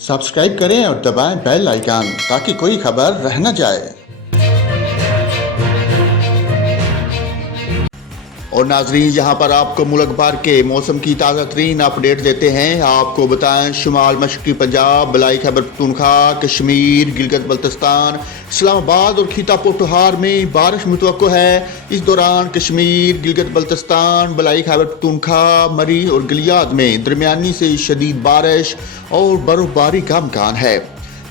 Subscribe करें और दबाएं बेल आइकन ताकि कोई खबर रह न जाए। और नाजरीन, यहाँ पर आपको मुल्क भर के मौसम की ताज़ा तरीन अपडेट देते हैं। आपको बताएं, शुमाल मशरक़ी पंजाब, बलाई खैबर पख्तूनख्वा, कश्मीर, गिलगित बल्तिस्तान, इस्लामाबाद और खीता पोठोहार में बारिश मुतवक्को है। इस दौरान कश्मीर, गिलगित बल्तिस्तान, बलाई खैबर पख्तूनख्वा, मरी और गिलियाद में दरमियानी से शदीद बारिश और बर्फबारी का इम्कान है।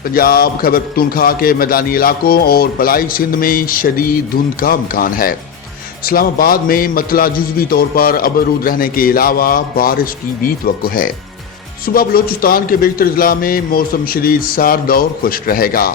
पंजाब, खैबर पख्तूनख्वा के मैदानी इलाकों और बलाई सिंध में शदीद धुंध का इम्कान है। इस्लामाबाद में मतला जुज़वी तौर पर अबरूद रहने के अलावा बारिश की भी तवक्को है। सुबह बलोचिस्तान के बेशतर जिला में मौसम शदीद सर्द और खुश्क रहेगा।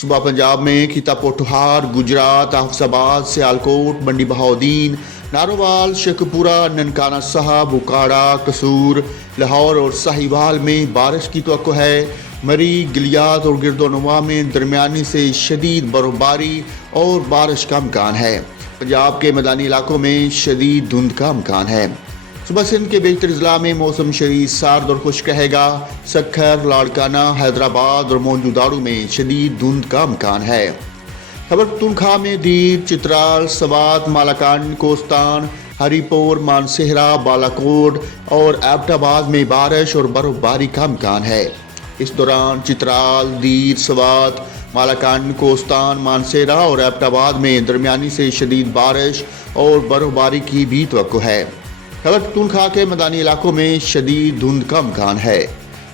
सुबह पंजाब में खीता पोठोहार, गुजरात, हाफिजाबाद, सियालकोट, मंडी बहाउद्दीन, नारोवाल, शेखपुरा, ननकाना साहब, उकाड़ा, कसूर, लाहौर और साहिवाल में बारिश की तवक्को है। मरी, गिलियाद और गिरदोनवा में दरमियानी से शदीद बर्फबारी और बारिश का इम्कान है। पंजाब के मैदानी इलाकों में शदीद धुंध का इम्कान है। सुबह सिंध के बेशतर जिला में मौसम शदीद सर्द और खुश्क रहेगा। सक्खर, लाड़काना, हैदराबाद और मौजूदाड़ू में शदीद धुंध का इम्कान है। खैबर पख्तूनख्वा में दीर, चित्राल, सवात, मालाकान, कोस्तान, हरीपुर, मानसेहरा, बालाकोट और एबटाबाद में बारिश और बर्फबारी का इम्कान है। इस दौरान चित्राल, दीर, सवात, मालाकान, कोस्तान, मानसेरा और एबटाबाद में दरमियानी से शदीद बारिश और बर्फबारी की भी तवक्को है। खैबर पख्तूनख्वा के मैदानी इलाकों में शदीद धुंध का इम्कान है।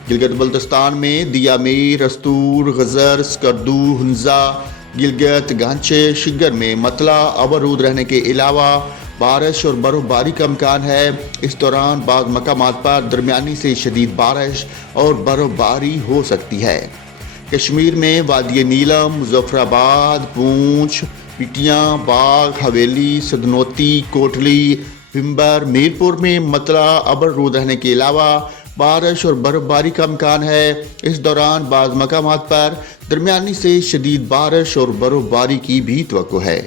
गिलगित बल्तिस्तान में दिया मीर, रस्तूर, गजर, स्कर्दू, हुंजा, गिलगित, गांचे, शिगर में मतला अबरूद रहने के अलावा बारिश और बर्फबारी का इम्कान है। इस दौरान बाज़ मकामात पर दरमियानी से शदीद बारिश और बर्फबारी हो सकती है। कश्मीर में वादी नीलम, मुजफ्फराबाद, पूंछ, पिटियां, बाग, हवेली, सदनौती, कोटली, भिम्बर, मीरपुर में मतला अबरूद रहने के अलावा बारिश और बर्फबारी का इम्कान है। इस दौरान बाज़ मकामात पर दरमियानी से शदीद बारिश और बर्फबारी की भी तवक्को है।